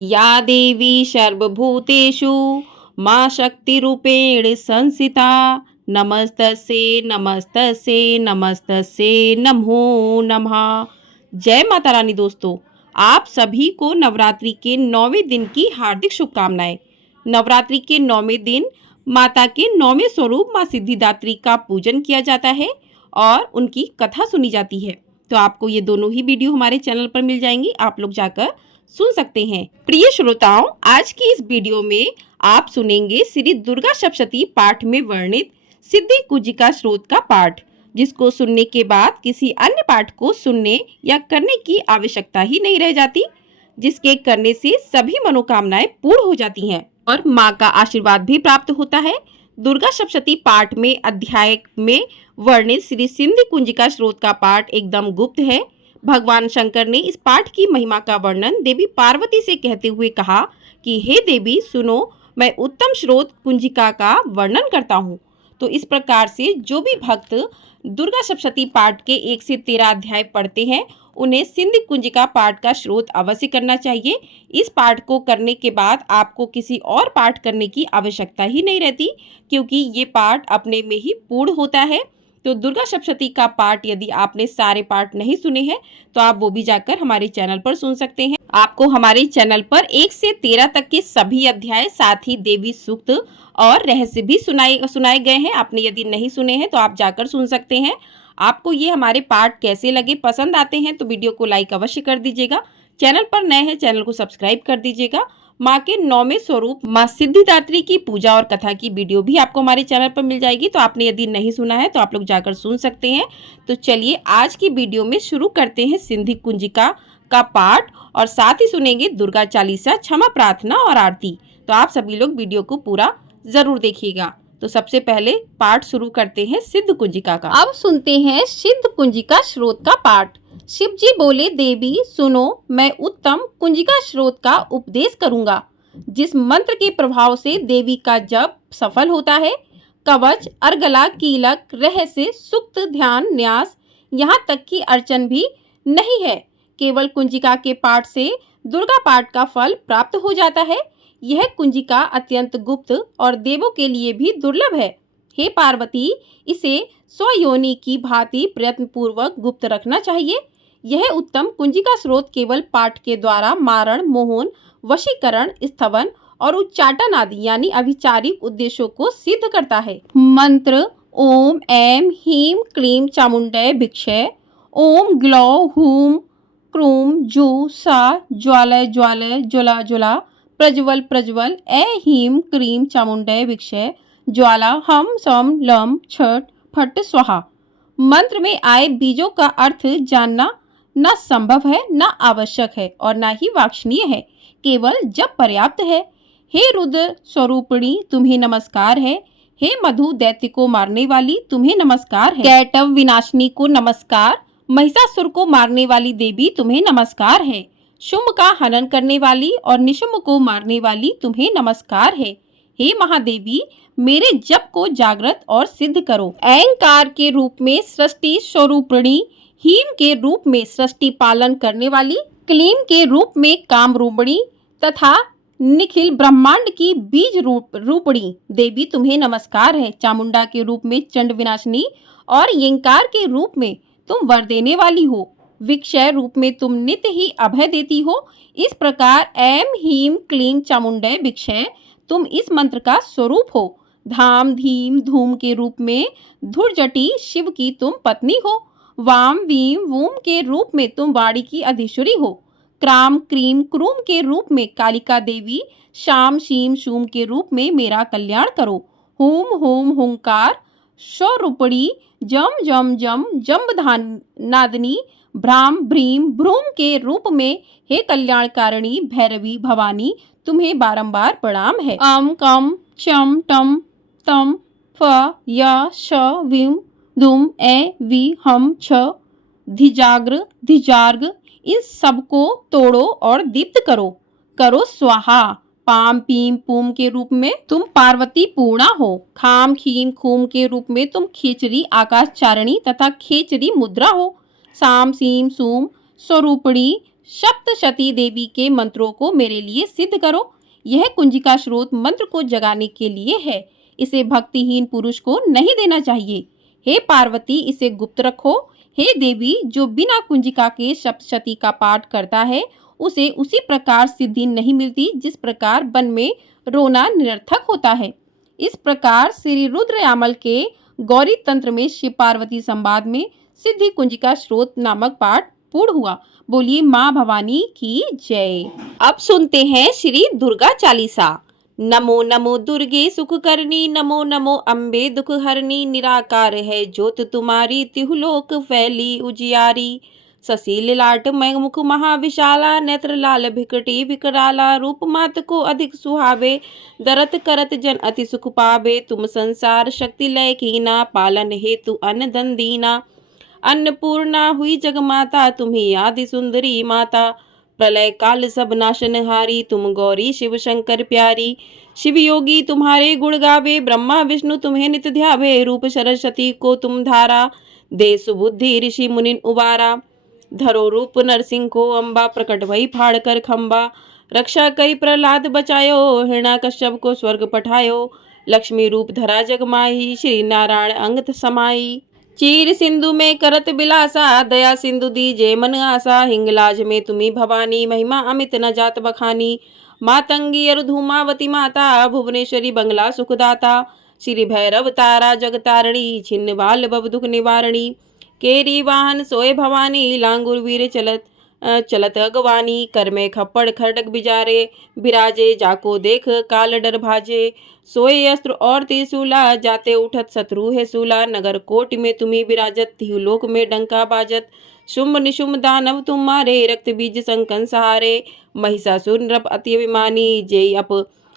या देवी सर्वभूतेषु मां शक्तिरूपेण संस्थिता नमस्तस्यै नमस्तस्यै नमस्तस्यै नमो नमः। जय माता रानी। दोस्तों, आप सभी को नवरात्रि के 9वें दिन की हार्दिक शुभकामनाएं। नवरात्रि के 9वें दिन माता के 9वें स्वरूप मां सिद्धिदात्री का पूजन किया जाता है और उनकी कथा सुनी जाती है। तो आपको ये दोनों ही वीडियो हमारे चैनल पर मिल जाएंगी, आप लोग जाकर सुन सकते हैं। प्रिय श्रोताओं, आज की इस वीडियो में आप सुनेंगे श्री दुर्गा सप्तशती पाठ में वर्णित सिद्धि कुंजिका स्रोत का पाठ, जिसको सुनने के बाद किसी अन्य पाठ को सुनने या करने की आवश्यकता ही नहीं रह जाती, जिसके करने से सभी मनोकामनाएं पूर्ण हो जाती हैं और माँ का आशीर्वाद भी प्राप्त होता है। दुर्गा सप्तशती पाठ में अध्याय में वर्णित श्री सिद्धि कुंजिका स्रोत का पाठ एकदम गुप्त है। भगवान शंकर ने इस पाठ की महिमा का वर्णन देवी पार्वती से कहते हुए कहा कि हे देवी सुनो, मैं उत्तम स्रोत कुंजिका का वर्णन करता हूँ। तो इस प्रकार से जो भी भक्त दुर्गा सप्तशती पाठ के 1 से 13 अध्याय पढ़ते हैं, उन्हें सिद्धि कुंजिका पाठ का स्रोत अवश्य करना चाहिए। इस पाठ को करने के बाद आपको किसी और पाठ करने की आवश्यकता ही नहीं रहती, क्योंकि ये पाठ अपने में ही पूर्ण होता है। तो दुर्गा सप्तशती का पाठ यदि आपने सारे पाठ नहीं सुने हैं तो आप वो भी जाकर हमारे चैनल पर सुन सकते हैं। आपको हमारे चैनल पर 1 से 13 तक के सभी अध्याय, साथ ही देवी सूक्त और रहस्य भी सुनाए गए हैं। आपने यदि नहीं सुने हैं तो आप जाकर सुन सकते हैं। आपको ये हमारे पाठ कैसे लगे, पसंद आते हैं तो वीडियो को लाइक अवश्य कर दीजिएगा। चैनल पर नए हैं, चैनल को सब्सक्राइब कर दीजिएगा। माँ के 9वें स्वरूप माँ सिद्धिदात्री की पूजा और कथा की वीडियो भी आपको हमारे चैनल पर मिल जाएगी। तो आपने यदि नहीं सुना है तो आप लोग जाकर सुन सकते हैं। तो चलिए आज की वीडियो में शुरू करते हैं सिद्धि कुंजिका का पाठ और साथ ही सुनेंगे दुर्गा चालीसा, क्षमा प्रार्थना और आरती। तो आप सभी लोग वीडियो को पूरा जरूर देखिएगा। तो सबसे पहले पाठ शुरू करते हैं सिद्ध कुंजिका का। अब सुनते हैं सिद्ध कुंजिका स्रोत का पाठ। शिव जी बोले, देवी सुनो, मैं उत्तम कुंजिका स्रोत का उपदेश करूंगा, जिस मंत्र के प्रभाव से देवी का जप सफल होता है। कवच, अर्गला, कीलक, रहस्य, सुक्त, ध्यान, न्यास, यहाँ तक कि अर्चन भी नहीं है। केवल कुंजिका के पाठ से दुर्गा पाठ का फल प्राप्त हो जाता है। यह कुंजिका अत्यंत गुप्त और देवों के लिए भी दुर्लभ है। हे पार्वती, इसे स्वयोनि की भांति प्रयत्न पूर्वक गुप्त रखना चाहिए। यह उत्तम कुंजिका स्रोत केवल पाठ के द्वारा मारण, मोहन, वशीकरण, स्थवन और उच्चाटन आदि यानी अभिचारिक उद्देश्यों को सिद्ध करता है। मंत्र: ओम ऐं ह्रीं क्लीं चामुंडै भिक्षे। ओम ग्लौं हूं क्रूं जू सा ज्वालय ज्वालय ज्वला ज्वला प्रज्वल प्रज्वल। ऐं ह्रीं क्लीं चामुंडै भिक्षे ज्वाला हम सम लम छट फट स्वाहा। मंत्र में आए बीजों का अर्थ जानना न संभव है, न आवश्यक है और न ही वांछनीय है, केवल जब पर्याप्त है। हे रुद्र स्वरूपिणी, तुम्हें नमस्कार है। हे मधु दैत्य को मारने वाली, तुम्हें नमस्कार है। कैटव विनाशिनी को नमस्कार। महिषासुर को मारने वाली देवी, तुम्हें नमस्कार है। शुंभ का हनन करने वाली और निशुंभ को मारने वाली, तुम्हें नमस्कार है। हे महादेवी, मेरे जप को जागृत और सिद्ध करो। ऐंकार के रूप में सृष्टि स्वरूपिणी, हीम के रूप में सृष्टि पालन करने वाली, क्लीम के रूप में काम रूपिणी तथा निखिल ब्रह्मांड की बीज रूपिणी देवी, तुम्हें नमस्कार है। चामुंडा के रूप में चंड विनाशिनी और यंकार के रूप में तुम वर देने वाली हो। विक्षय रूप में तुम नित्य ही अभय देती हो। इस प्रकार ऐं ह्रीं क्लीं चामुंडै भिक्षे तुम इस मंत्र का स्वरूप हो। धाम धीम धूम के रूप में धुर्जटी शिव की तुम पत्नी हो। वाम वीम वूम के रूप में तुम वाणी की अधीश्वरी हो। क्राम क्रीम क्रूम के रूप में कालिका देवी, शाम शीम शूम के रूप में मेरा कल्याण करो। हुम हुम हुंकार स्वरूपणी, जम जम जम जम्बधान नादनी, भ्राम भ्रीम भ्रूम के रूप में हे कल्याणकारिणी भैरवी भवानी, तुम्हें बारंबार प्रणाम है। अम कम चम टम तम फ य श विम धूम ए वी हम छ धिजाग्र धिजार्ग, इन सबको तोड़ो और दीप्त करो। करो स्वाहा। पाम पीम पूम के रूप में तुम पार्वती पूर्णा हो। खाम खीम खूम के रूप में तुम खेचरी आकाश चारणी तथा खेचरी मुद्रा हो। साम सीम सूम स्वरूपणी सप्तशती देवी के मंत्रों को मेरे लिए सिद्ध करो। यह कुंजिका स्रोत मंत्र को जगाने के लिए है। इसे भक्तिहीन पुरुष को नहीं देना चाहिए। हे पार्वती, इसे गुप्त रखो। हे देवी, जो बिना कुंजिका के सप्तशती का पाठ करता है उसे उसी प्रकार सिद्धि नहीं मिलती जिस प्रकार वन में रोना निरर्थक होता है। इस प्रकार श्री रुद्र यामल के गौरी तंत्र में शिव पार्वती संवाद में सिद्धि कुंजिका स्रोत नामक पाठ पूर्ण हुआ। बोलिए माँ भवानी की जय। अब सुनते हैं श्री दुर्गा चालीसा। नमो नमो दुर्गे सुख करनी, नमो नमो अम्बे दुख हरनी, निराकार है ज्योत तुम्हारी, तिहुलोक फैली उजियारी। ससी लाट मैं मुख महाविशाला, नेत्र लाल भिकटी विकराला, रूप मात को अधिक सुहावे, दरत करत जन अति सुख पावे। तुम संसार शक्ति लय कीना, पालन हेतु अन्न धन दीना। अन्नपूर्णा हुई जगमाता, तुम्ही आदि सुंदरी माता। प्रलय काल सब नाशनहारी, तुम गौरी शिव शंकर प्यारी। शिव योगी तुम्हारे गुण गावे, ब्रह्मा विष्णु तुम्हें नित्य ध्यावे। रूप सरस्वती को तुम धारा, दे सुबुद्धि ऋषि मुनिन उबारा। धरो रूप नरसिंह को अम्बा, प्रकट भई फाड़ कर खम्बा। रक्षा कई प्रहलाद बचायो, हिरण्याकश्यप को स्वर्ग पठायो। लक्ष्मी रूप धरा जग माही, श्री नारायण अंग समाई। चीर सिंधु में करत बिलासा, दया सिंधु दीजे मन आसा। हिंगलाज में तुम्ही भवानी, महिमा अमित न जात बखानी। मातंगी अरु धूमावती माता, भुवनेश्वरी बंगला सुखदाता। श्री भैरव तारा जगतारणी, छिन्न बाल बब दुख निवारणी। केरी वाहन सोए भवानी, लांगुर वीर चलत अगवानी। कर में खप्पड़ खड़ग बिजारे, बिराजे जाको देख काल डर भाजे। सोए अस्त्र और त्रिशूला, जाते उठत शत्रु है सूला। नगर कोट में तुम्ही विराजत, तिहुलोक में डंका बाजत। शुंभ निशुंभ दानव तुम्हारे, रक्त बीज संकन सहारे। महिषासुर नृप अति अभिमानी, जेई अप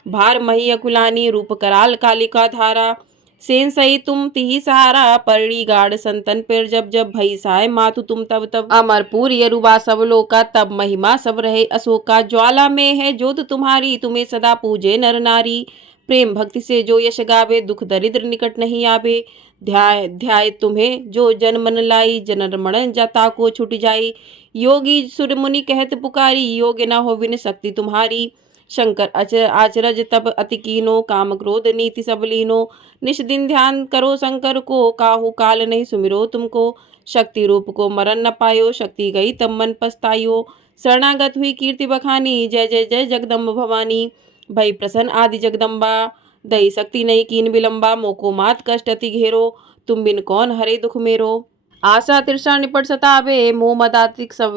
भार मही अकुलानी। रूप कराल कालिका धारा, सेन सही तुम तिही सहारा। परड़ी गाढ़ संतन पर जब जब, भई सहाय मातु तुम तब तब। अमरपुर यरुबा सब लोका, तब महिमा सब रहे अशोका। ज्वाला में है ज्योत तुम्हारी, तुम्हें सदा पूजे नर नारी। प्रेम भक्ति से जो यश गावे, दुख दरिद्र निकट नहीं आवे। ध्याय तुम्हें जो जन मन लाई, जनर मरण जाता को छुट जाई। योगी सुर मुनि कहत पुकारी, योग्य न हो विन शक्ति तुम्हारी। शंकर आचरज तब अति कीनो, काम क्रोध नीति सब लीनो। निश दिन ध्यान करो शंकर को, काहू काल नहीं सुमिरो तुमको। शक्ति रूप को मरण न पायो, शक्ति गई तब मन पछतायो। शरणागत हुई कीर्ति बखानी, जय जय जय जगदम्ब भवानी। भई प्रसन्न आदि जगदम्बा, दई शक्ति नहीं कीन विलंबा। मोको मात कष्ट अति घेरो, तुम बिन कौन हरे दुख मेरो। आशा तृषा निपट सतावे, मोह मदातिक सब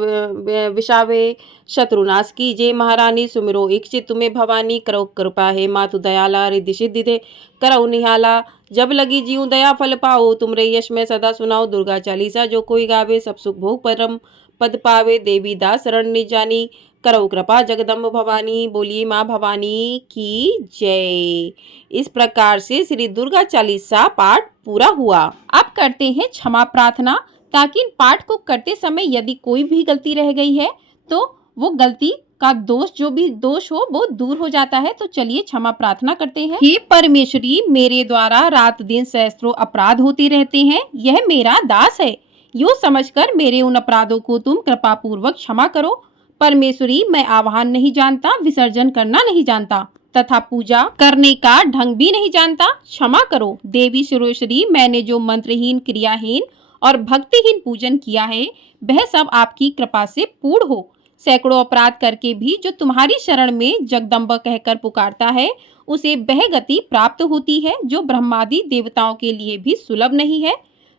विषावे। शत्रुनाश कीजे महारानी, सुमिरो इच्छित तुम्हें भवानी। करो कृपा है मातु दयाला, रिद्धि सिद्धि दे करौ निहाला। जब लगी जीव दया फल पाओ, तुमरे यश में सदा सुनाओ। दुर्गा चालीसा जो कोई गावे, सब सुख भोग परम पद पावे। देवी दास शरण निज जानी, करो कृपा जगदम्ब भवानी। बोलिए माँ भवानी की जय। इस प्रकार से श्री दुर्गा चालीसा पाठ पूरा हुआ। अब करते हैं क्षमा प्रार्थना, ताकि इन पाठ को करते समय यदि कोई भी गलती रह गई है तो वो गलती का दोष, जो भी दोष हो वो दूर हो जाता है। तो चलिए क्षमा प्रार्थना करते हैं। हे परमेश्वरी, मेरे द्वारा रात दिन सहस्त्रों अपराध होते रहते हैं, यह मेरा दास है। यो समझकर मेरे उन अपराधों को तुम कृपा पूर्वक क्षमा करो। परमेश्वरी, मैं आवाहन नहीं जानता, विसर्जन करना नहीं जानता तथा पूजा करने का ढंग भी नहीं जानता, क्षमा करो। देवी सुरेश्वरी, मैंने जो मंत्रहीन, क्रियाहीन और भक्तिहीन पूजन किया है वह सब आपकी कृपा से पूर्ण हो। सैकड़ों अपराध करके भी जो तुम्हारी शरण में जगदम्ब कहकर पुकारता है उसे वह गति प्राप्त होती है जो ब्रह्मादि देवताओं के लिए भी सुलभ नहीं है।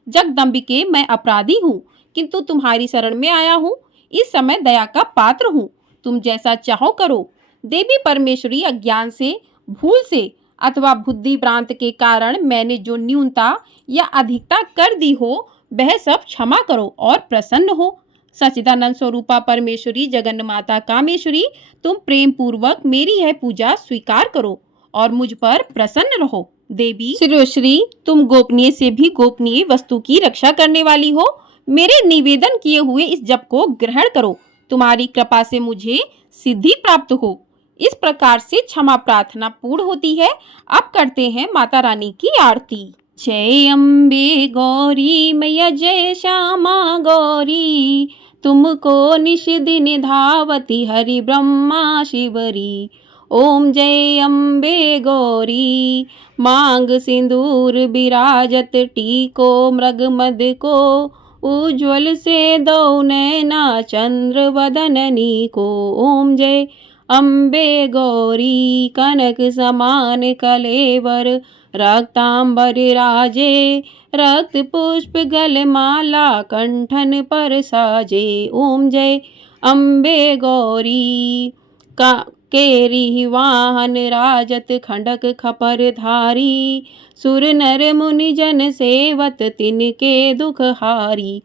जगदम्बिके, मैं अपराधी हूँ, किंतु तुम्हारी शरण में आया हूँ। इस समय दया का पात्र हूँ, तुम जैसा चाहो करो। देवी परमेश्वरी, अज्ञान से, भूल से अथवा बुद्धि भ्रांत के कारण मैंने जो न्यूनता या अधिकता कर दी हो वह सब क्षमा करो और प्रसन्न हो। सच्चिदानंद स्वरूपा परमेश्वरी, जगन माता कामेश्वरी, तुम प्रेम पूर्वक मेरी यह पूजा स्वीकार करो और मुझ पर प्रसन्न रहो। देवी सुरेश्वरी, तुम गोपनीय से भी गोपनीय वस्तु की रक्षा करने वाली हो। मेरे निवेदन किए हुए इस जप को ग्रहण करो, तुम्हारी कृपा से मुझे सिद्धि प्राप्त हो। इस प्रकार से क्षमा प्रार्थना पूर्ण होती है। अब करते हैं माता रानी की आरती। जय अम्बे गौरी मैया, जय श्यामा गौरी, तुमको निश दिन धावती हरि ब्रह्मा शिवरी। ओम जय अम्बे गौरी। मांग सिंदूर विराजत टीको मृग मद को। उज्ज्वल से दो नैना चंद्र वदननी को। ओम जय अम्बे गौरी। कनक समान कलेवर रक्तांबर राजे। रक्त पुष्प गलमाला कंठन पर साजे। ओम जय अम्बे गौरी। का केरी वाहन राजत खंडक खपर धारी। सुर नर मुनि जन सेवत तिनके दुख हारी।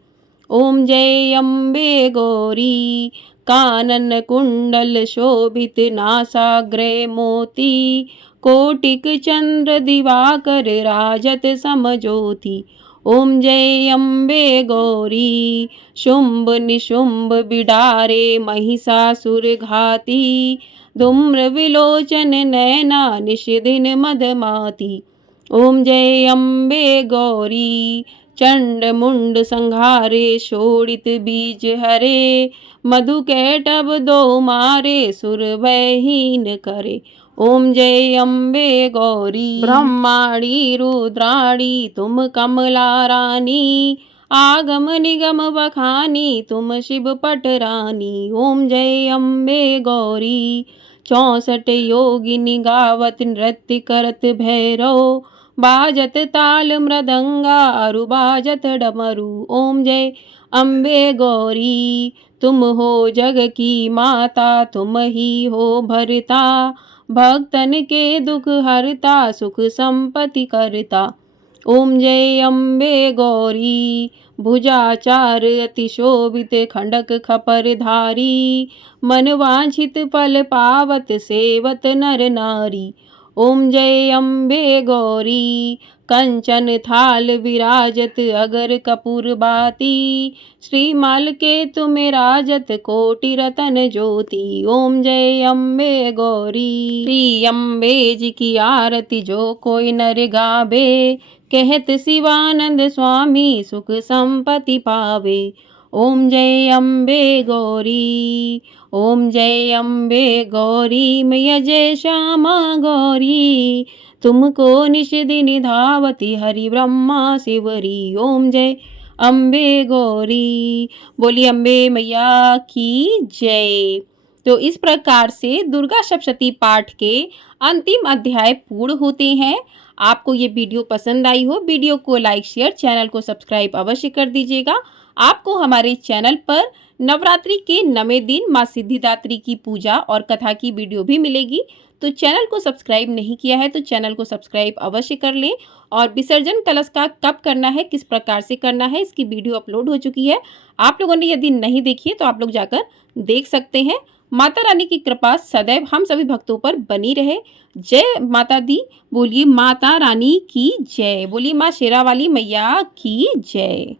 ओम जय अम्बे गौरी। कानन कुंडल शोभित नासाग्र मोती। कोटिक चंद्र दिवाकर राजत समज्योति। ओम जय अम्बे गौरी। शुंभ निशुंभ बिडारे महिषासुर घाती। धूम्र विलोचन नैना निश दिन मदमाती। ओम जय अम्बे गौरी। चंड मुंड संहारे शोणित बीज हरे। मधु कैटभ दो मारे सुर भयहीन करे। ओम जय अम्बे गौरी। ब्रह्माणी रुद्राणी तुम कमला रानी। आगम निगम बखानी तुम शिव पट रानी। ओम जय अम्बे गौरी। 64 योगिनी गावत नृत्य करत भैरव। बाजत ताल मृदंगा अरु बाजत डमरू। ओम जय अम्बे गौरी। तुम हो जग की माता तुम ही हो भरता। भक्तन के दुख हरता सुख संपत्ति करता। ओम जय अम्बे गौरी। भुजाचार अति शोभित खंडक खपर धारी। मन वांछित फल पावत सेवत नर नारी। ओम जय अम्बे गौरी। कंचन थाल विराजत अगर कपूर बाती। श्रीमाल के तुम राजत कोटि रतन ज्योति। ओम जय अम्बे गौरी। श्री अम्बे जी की आरती जो कोई नर गावे। कहत शिवानंद स्वामी सुख संपत्ति पावे। ओम जय अम्बे गौरी। ओम जय अम्बे गौरी। मैया जय श्यामा गौरी। तुमको निश दिन धावती हरि ब्रह्मा शिवरी। ओम जय अम्बे गौरी। बोली अम्बे मैया की जय। तो इस प्रकार से दुर्गा सप्तशती पाठ के अंतिम अध्याय पूर्ण होते हैं। आपको ये वीडियो पसंद आई हो, वीडियो को लाइक शेयर, चैनल को सब्सक्राइब अवश्य कर दीजिएगा। आपको हमारे चैनल पर नवरात्रि के 9वें दिन माँ सिद्धिदात्री की पूजा और कथा की वीडियो भी मिलेगी। तो चैनल को सब्सक्राइब नहीं किया है तो चैनल को सब्सक्राइब अवश्य कर लें। और विसर्जन कलश का कब करना है, किस प्रकार से करना है, इसकी वीडियो अपलोड हो चुकी है। आप लोगों ने यदि नहीं देखी है तो आप लोग जाकर देख सकते हैं। माता रानी की कृपा सदैव हम सभी भक्तों पर बनी रहे। जय माता दी। बोलिए माता रानी की जय। बोलिए माँ शेरा वाली मैया की जय।